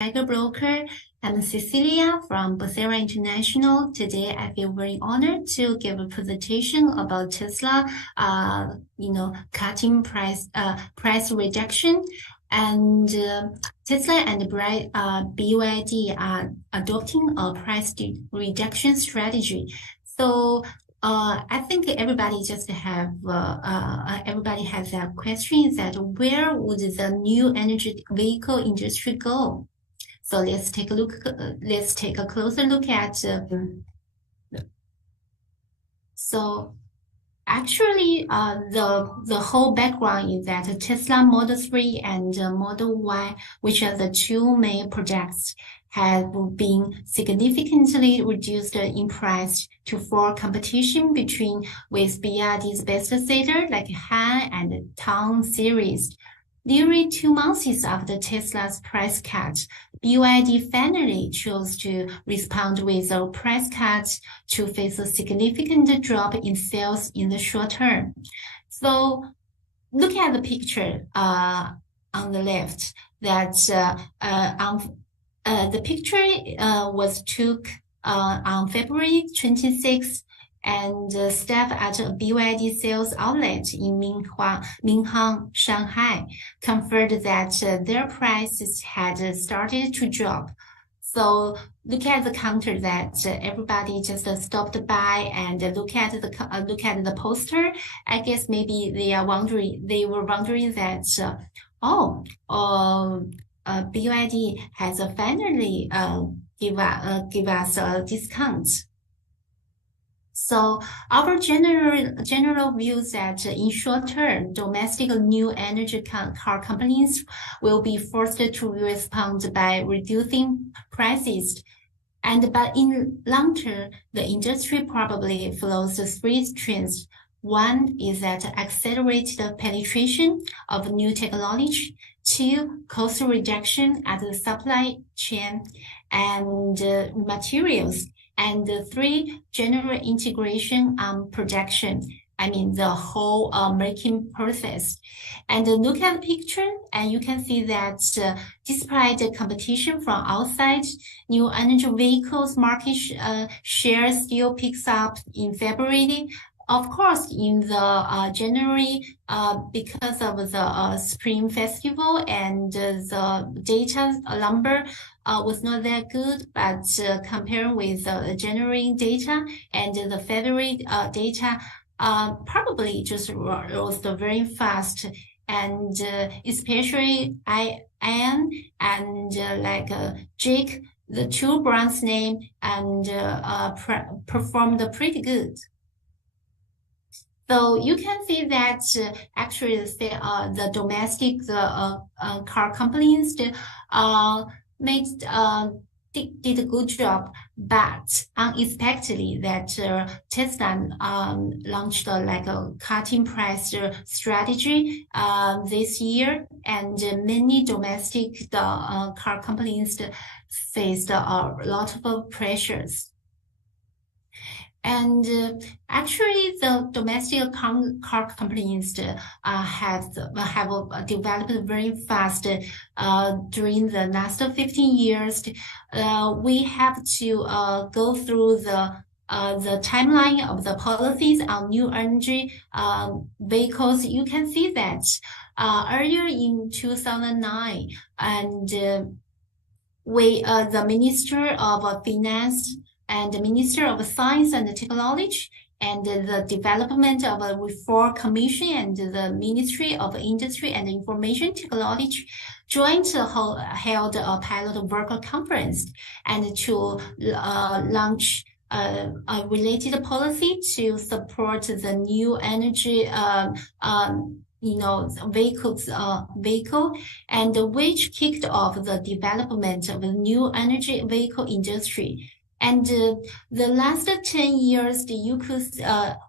Tiger Broker. I'm Cecilia from Bosera International. Today, I feel very honored to give a presentation about Tesla, cutting price reduction. And Tesla and BYD are adopting a price reduction strategy. So I think everybody has a question is that where would the new energy vehicle industry go? So let's take a look. Let's take a closer look at. So actually, the whole background is that Tesla Model 3 and Model Y, which are the two main products, have been significantly reduced in price to form competition with BYD's best-seller like Han and Tang series. Nearly 2 months after Tesla's price cut, BYD finally chose to respond with a price cut to face a significant drop in sales in the short term. So look at the picture on the left. The picture was took on February 26th and staff at a BYD sales outlet in Minhang, Shanghai, confirmed that their prices had started to drop. So look at the counter that everybody just stopped by and look at the poster. I guess maybe they were wondering that BYD has finally give us a discount. So our general view is that in short term, domestic new energy car companies will be forced to respond by reducing prices. But in long term, the industry probably follows 3 trends. One is that accelerated penetration of new technology. 2, cost reduction at the supply chain and materials. And 3, general integration on production. I mean, the whole making process. And look at the picture, and you can see that despite the competition from outside, new energy vehicles market share still picks up in February. Of course, in the January, because of the Spring Festival and the data number was not that good, but comparing with the January data and the February data, probably just rose very fast. And especially Ian and Jake, the 2 brands name, and performed pretty good. So you can see that actually the domestic car companies did a good job, but unexpectedly that Tesla launched a cutting price strategy this year, and many domestic car companies faced a lot of pressures. And actually, the domestic car companies have developed very fast during the last 15 years. We have to go through the timeline of the policies on new energy vehicles. You can see that earlier in 2009, and the Minister of Finance and the Minister of Science and Technology and the Development of a Reform Commission and the Ministry of Industry and Information Technology jointly held a pilot work conference and to launch a related policy to support the new energy vehicle, and which kicked off the development of the new energy vehicle industry. And the last 10 years,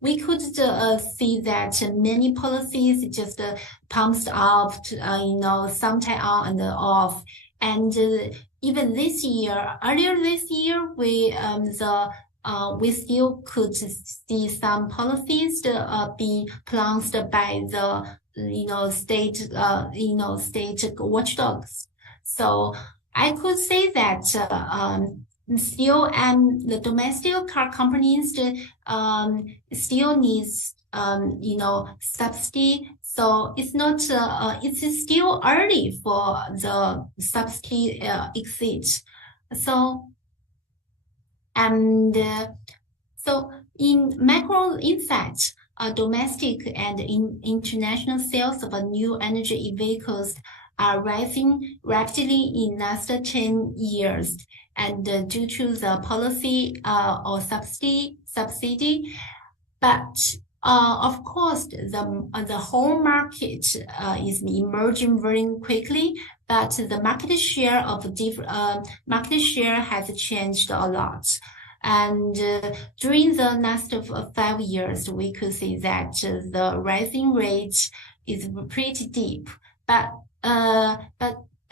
we could see that many policies just pumps up, sometime on and off. And even earlier this year, we still could see some policies be plunged by the state watchdogs. So I could say that still the domestic car companies still needs subsidy. So it's not it's still early for the subsidy exit. So and so in macro insights, domestic and international sales of new energy vehicles are rising rapidly in last 10 years. And due to the policy or subsidy, but of course, the whole market is emerging very quickly, but the market share has changed a lot. And during the last 5 years, we could see that the rising rate is pretty deep. But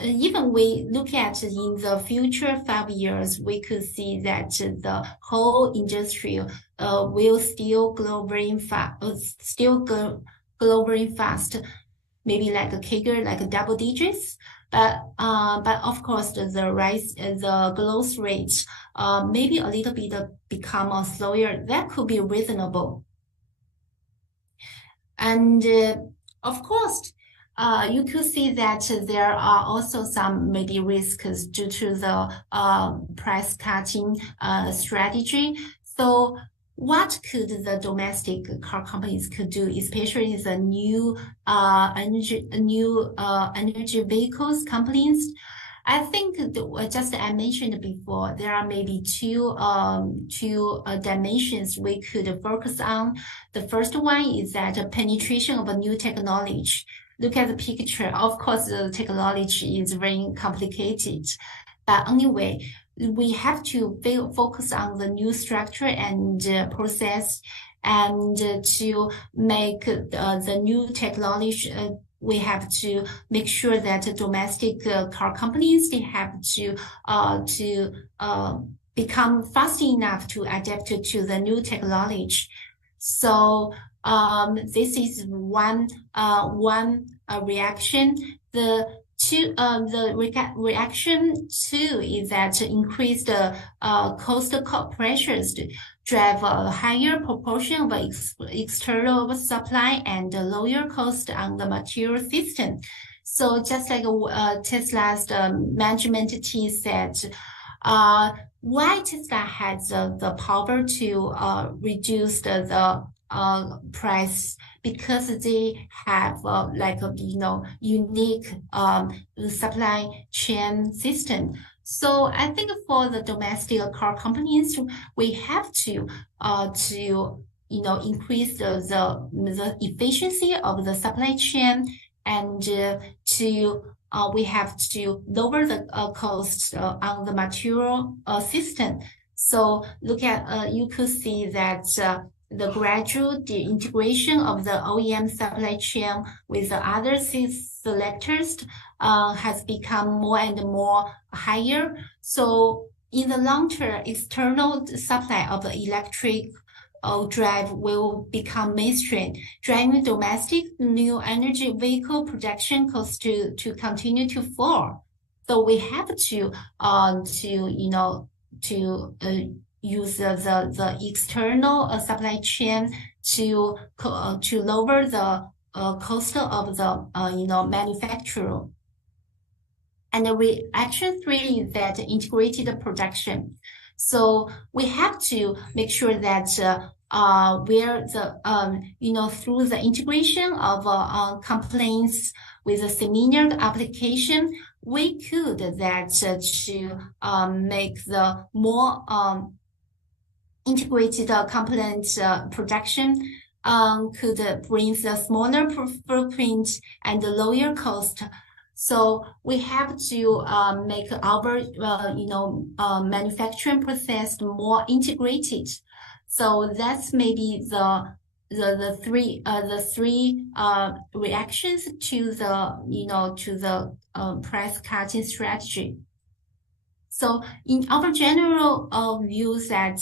even we look at in the future 5 years, we could see that the whole industry will still grow very fast, grow very fast, maybe like a CAGR, like a double digits. But of course, the growth rate, maybe a little bit become slower. That could be reasonable. And of course, you could see that there are also some maybe risks due to the price cutting strategy. So what could the domestic car companies could do, especially the new energy vehicles companies? I think just I mentioned before, there are maybe two dimensions we could focus on. The first one is that penetration of a new technology. Look at the picture. Of course, the technology is very complicated, but anyway, we have to focus on the new structure and process, and to make the new technology. We have to make sure that domestic car companies, they have to become fast enough to adapt to the new technology. So this is one reaction. Reaction two is that increased cost pressures drive a higher proportion of external supply and lower cost on the material system. So just like Tesla's management team said, why Tesla has the power to reduce the price, because they have unique supply chain system. So I think for the domestic car companies, we have to increase the efficiency of the supply chain, and we have to lower the costs on the material system. So look at you could see that the gradual integration of the OEM supply chain with the other selectors has become more and more higher. So in the long term, external supply of the electric drive will become mainstream, driving domestic new energy vehicle production costs to continue to fall. So we have to use the external supply chain to lower the cost of the manufacturer. And the reaction three is that integrated production. So we have to make sure that where the through the integration of complaints with a similar application, we could that to make the more integrated component production could bring the smaller footprint and the lower cost. So we have to make our manufacturing process more integrated. So that's maybe the three reactions to the price cutting strategy. So in our general views that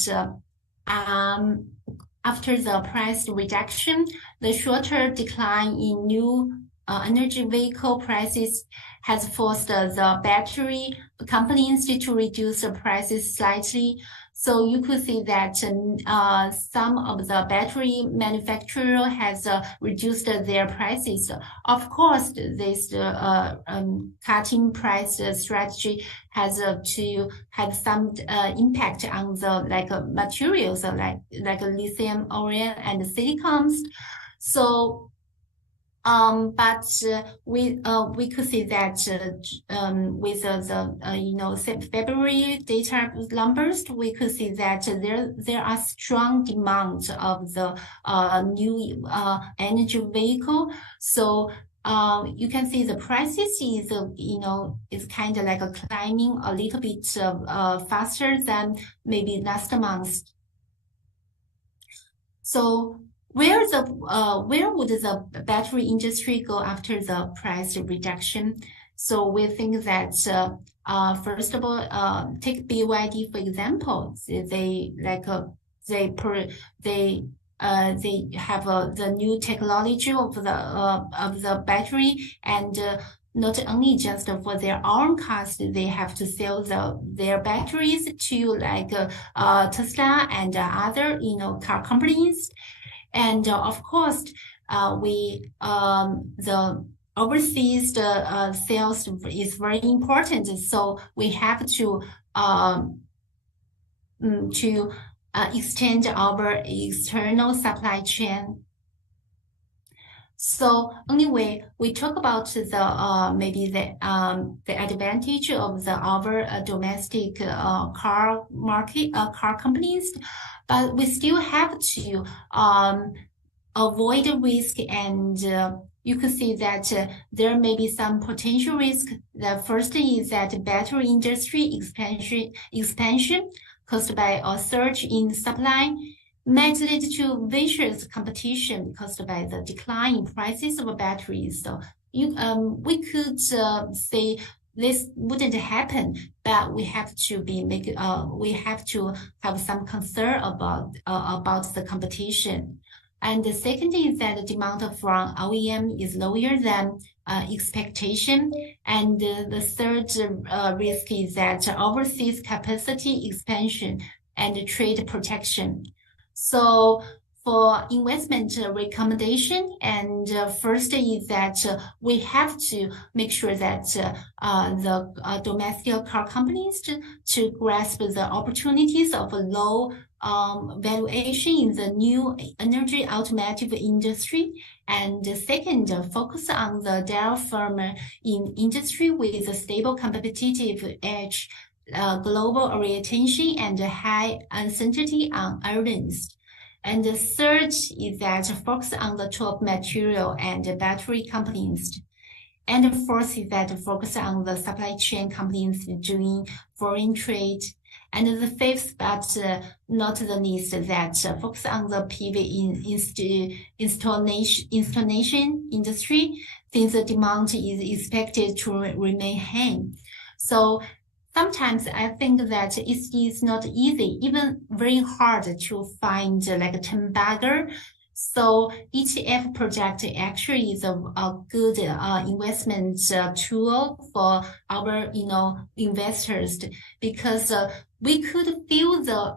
after the price reduction, the shorter decline in new energy vehicle prices has forced the battery companies to reduce the prices slightly. So you could see that some of the battery manufacturer has reduced their prices. Of course, this cutting price strategy has to have some impact on the materials like lithium ion and silicones. So but we could see that with the February data numbers, we could see that there are strong demands of the new energy vehicle. So you can see the prices is kind of like a climbing a little bit faster than maybe last month. So where would the battery industry go after the price reduction? So we think that first of all, take BYD for example. They have the new technology of the battery and. Not only just for their own cars, they have to sell their batteries to Tesla and other car companies. And of course, the overseas sales is very important. So we have to extend our external supply chain. So anyway, we talk about the maybe the advantage of our domestic car market car companies, but we still have to avoid risk and you could see that there may be some potential risk. The first is that battery industry expansion caused by a surge in supply might lead to vicious competition caused by the decline in prices of batteries. So we could say this wouldn't happen, but we have to have some concern about the competition. And the second is that the demand from OEM is lower than expectation. And the third risk is that overseas capacity expansion and trade protection. So for investment recommendation, and first is that we have to make sure that the domestic car companies to grasp the opportunities of a low valuation in the new energy automotive industry. And second, focus on the Dell firm in industry with a stable competitive edge, global orientation, and high uncertainty on earnings. And the third is that focus on the top material and battery companies. And the fourth is that focus on the supply chain companies doing foreign trade. And the fifth, but not the least, that focus on the PV installation industry, since the demand is expected to remain high. So sometimes I think that it is not easy, even very hard to find like a 10 bagger. So ETF project actually is a good investment tool for our investors because we could feel the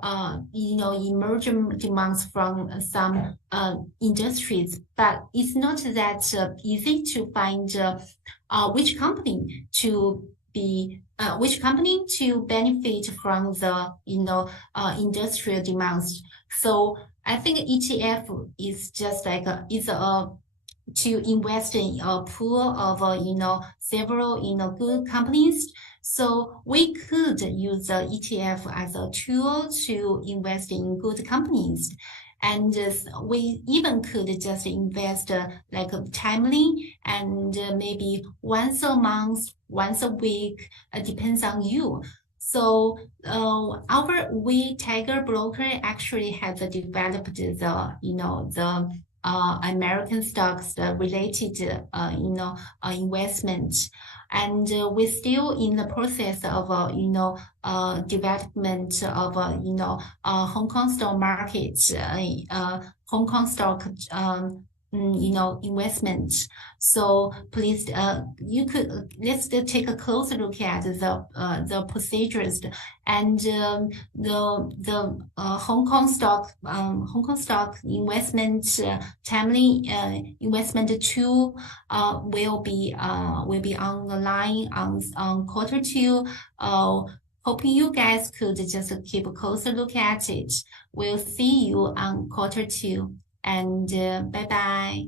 emerging demands from some industries, but it's not that easy to find which company to benefit from the industrial demands. So I think ETF is just like to invest in a pool of several good companies. So we could use the ETF as a tool to invest in good companies. And we even could just invest like timely and maybe once a month, once a week, depends on you. So our We Tiger broker actually has developed the American stocks related investment, and we're still in the process of development of Hong Kong stock market, Hong Kong stock investment. So please, let's take a closer look at the procedures and the Hong Kong stock investment timely investment tool will be on the line on quarter two. Hoping you guys could just keep a closer look at it. We'll see you on quarter two, and bye bye.